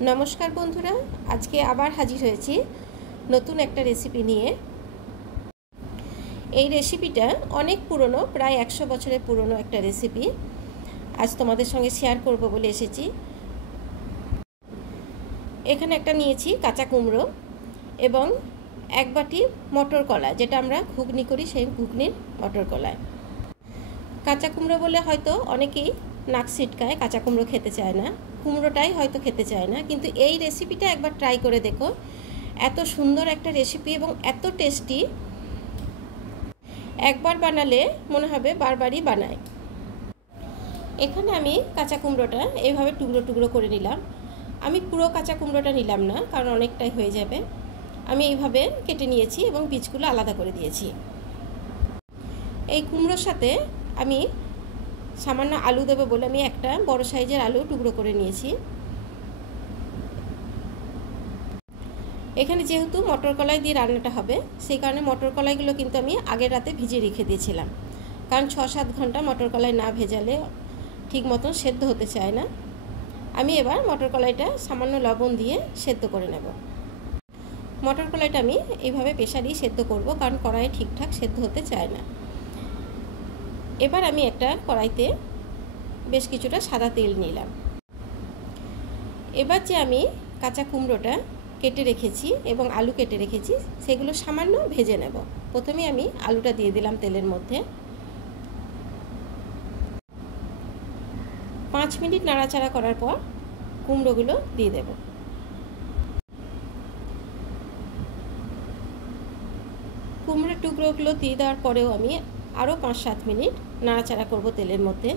नमस्कार बंधुरा आज के आबार हाजिर हয়েছি नतून একটা रेसिपि নিয়ে। এই রেসিপিটা অনেক পুরনো, প্রায় 100 বছরের পুরনো একটা রেসিপি। আজ তোমাদের সঙ্গে শেয়ার করব বলে এসেছি। এখানে একটা নিয়েছি কাঁচা কুমড়ো এবং এক বাটি মটর কলা, যেটা আমরা ঘুগনি করি সেই ঘুগনির মটর কলা। কাঁচা কুমড়ো বলে হয়তো অনেকেই নাক ছিটকায়, কাঁচা কুমড়ো খেতে চায় না, কুমড়োটাই হয়তো খেতে চায় না, কিন্তু এই রেসিপিটা একবার ট্রাই করে দেখো। এত সুন্দর একটা রেসিপি এবং এত টেস্টি, একবার বানালে মনে হবে বারবারই বানায়। এখানে আমি কাঁচা কুমড়োটা এইভাবে টুকরো টুকরো করে নিলাম। আমি পুরো কাঁচা কুমড়োটা নিলাম না, কারণ অনেকটাই হয়ে যাবে। আমি এইভাবে কেটে নিয়েছি এবং বীজগুলো আলাদা করে দিয়েছি। এই কুমড়োর সাথে আমি সামান্য আলু দেবো বলে আমি একটা বড় সাইজের আলু টুকরো করে নিয়েছি। এখানে যেহেতু মটর কলাই দিয়ে রান্নাটা হবে, সেই কারণে মটর কলাইগুলো কিন্তু আমি আগের রাতে ভিজিয়ে রেখে দিয়েছিলাম, কারণ 6-7 ঘন্টা মটর কলাই না ভেজালে ঠিক মতন সেদ্ধ হতে চায় না। আমি এবার মটর কলাইটা সামান্য লবণ দিয়ে সেদ্ধ করে নেব। মটর কলাইটা আমি এইভাবে প্রেসারেই সেদ্ধ করব, কারণ কড়াইয়ে ঠিকঠাক সেদ্ধ হতে চায় না। এবার আমি একটা কড়াইতে বেশ কিছুটা সাদা তেল নিলাম। এবার যে আমি কাঁচা কুমড়োটা কেটে রেখেছি এবং আলু কেটে রেখেছি, সেগুলো সামান্য ভেজে নেব। প্রথমে আমি আলুটা দিয়ে দিলাম তেলের মধ্যে। 5 মিনিট নাড়াচাড়া করার পর কুমড়োগুলো দিয়ে দেব। কুমড়োর টুকরোগুলো দিয়ে দেওয়ার পরেও আমি আরও 5-7 মিনিট নাড়াচাড়া করব তেলের মধ্যে,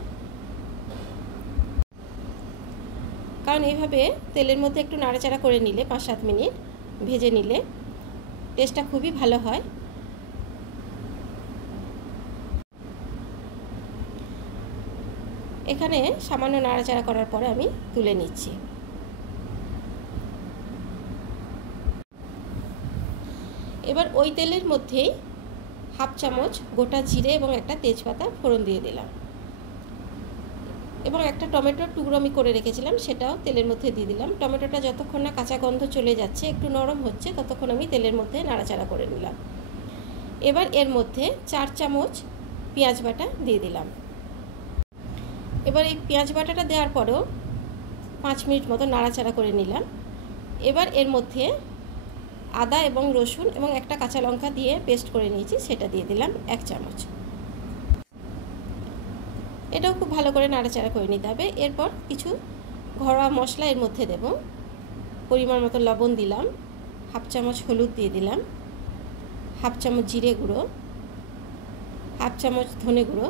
কারণ এইভাবে তেলের মধ্যে একটু নাড়াচাড়া করে নিলে 5-7 মিনিট ভেজে নিলে টেস্টটা খুবই ভালো হয়। এখানে সামান্য নাড়াচাড়া করার পরে আমি তুলে নিচ্ছি। এবার ওই তেলের মধ্যেই 1/2 চামচ গোটা জিরে এবং একটা তেজপাতা ফোড়ন দিয়ে দিলাম, এবং একটা টমেটোর টুকরো আমি করে রেখেছিলাম সেটাও তেলের মধ্যে দিয়ে দিলাম। টমেটোটা যতক্ষণ না কাঁচা গন্ধ চলে যাচ্ছে, একটু নরম হচ্ছে, ততক্ষণ আমি তেলের মধ্যে নাড়াচাড়া করে নিলাম। এবার এর মধ্যে 4 চামচ পেঁয়াজ বাটা দিয়ে দিলাম। এবার এই পেঁয়াজ বাটাটা দেওয়ার পরেও 5 মিনিট মতো নাড়াচাড়া করে নিলাম। এবার এর মধ্যে আদা এবং রসুন এবং একটা কাঁচা লঙ্কা দিয়ে পেস্ট করে নিয়েছি, সেটা দিয়ে দিলাম 1 চামচ। এটাও খুব ভালো করে নাড়াচাড়া করে নিতে হবে। এরপর কিছু ঘরোয়া মশলা এর মধ্যে দেব। পরিমাণ মতো লবণ দিলাম, 1/2 চামচ হলুদ দিয়ে দিলাম, 1/2 চামচ জিরে গুঁড়ো, 1/2 চামচ ধনে গুঁড়ো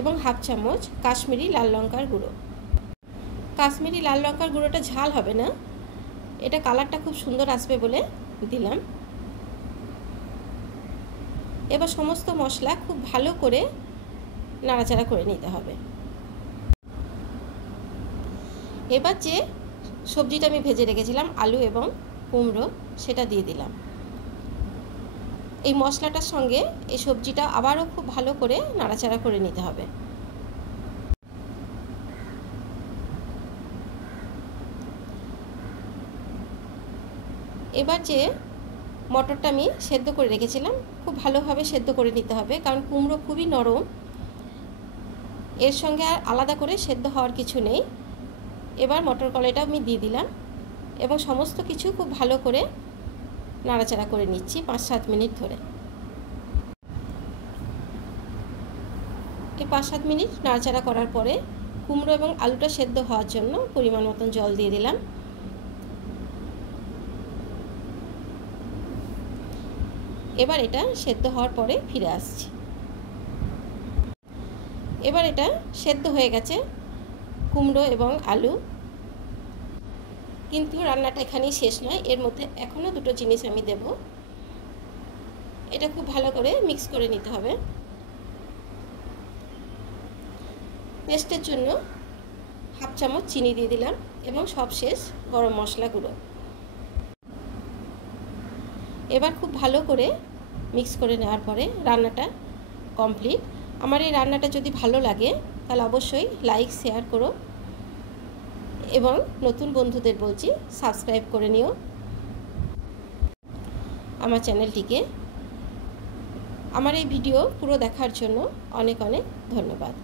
এবং 1/2 চামচ কাশ্মীরি লাল লঙ্কার গুঁড়ো। কাশ্মীরি লাল লঙ্কার গুঁড়োটা ঝাল হবে না, এটা কালারটা খুব সুন্দর আসবে বলে দিলাম। এবার সমস্ত মশলা খুব ভালো করে নাড়াচাড়া করে নিতে হবে। এবার যে সবজিটা আমি ভেজে রেখেছিলাম আলু এবং কুমড়ো, সেটা দিয়ে দিলাম। এই মশলাটার সঙ্গে এই সবজিটা আবারও খুব ভালো করে নাড়াচাড়া করে নিতে হবে। এবার যে মটরটা আমি সেদ্ধ করে রেখেছিলাম, খুব ভালোভাবে সেদ্ধ করে নিতে হবে, কারণ কুমড়ো খুবই নরম, এর সঙ্গে আর আলাদা করে সেদ্ধ হওয়ার কিছু নেই। এবার মটর কলাইটা আমি দিয়ে দিলাম এবং সমস্ত কিছু খুব ভালো করে নাড়াচাড়া করে নিচ্ছি 5-7 মিনিট ধরে। এই 5-7 মিনিট নাড়াচাড়া করার পরে কুমড়ো এবং আলুটা সেদ্ধ হওয়ার জন্য পরিমাণ মতন জল দিয়ে দিলাম। এবার এটা সেদ্ধ হওয়ার পরে ফিরে আসছি। এবার এটা সেদ্ধ হয়ে গেছে কুমড়ো এবং আলু, কিন্তু রান্নাটা এখানেই শেষ নয়, এর মধ্যে এখনও 2টো জিনিস আমি দেব। এটা খুব ভালো করে মিক্স করে নিতে হবে। টেস্টের জন্য 1/2 চামচ চিনি দিয়ে দিলাম এবং সবশেষ গরম মশলা গুঁড়ো। এবার খুব ভালো করে মিক্স করে নেওয়ার পরে রান্নাটা কমপ্লিট। আমার এই রান্নাটা যদি ভালো লাগে তাহলে অবশ্যই লাইক শেয়ার করো এবং নতুন বন্ধুদের বলছি সাবস্ক্রাইব করে নিও আমার চ্যানেলটিকে। আমার এই ভিডিও পুরো দেখার জন্য অনেক অনেক ধন্যবাদ।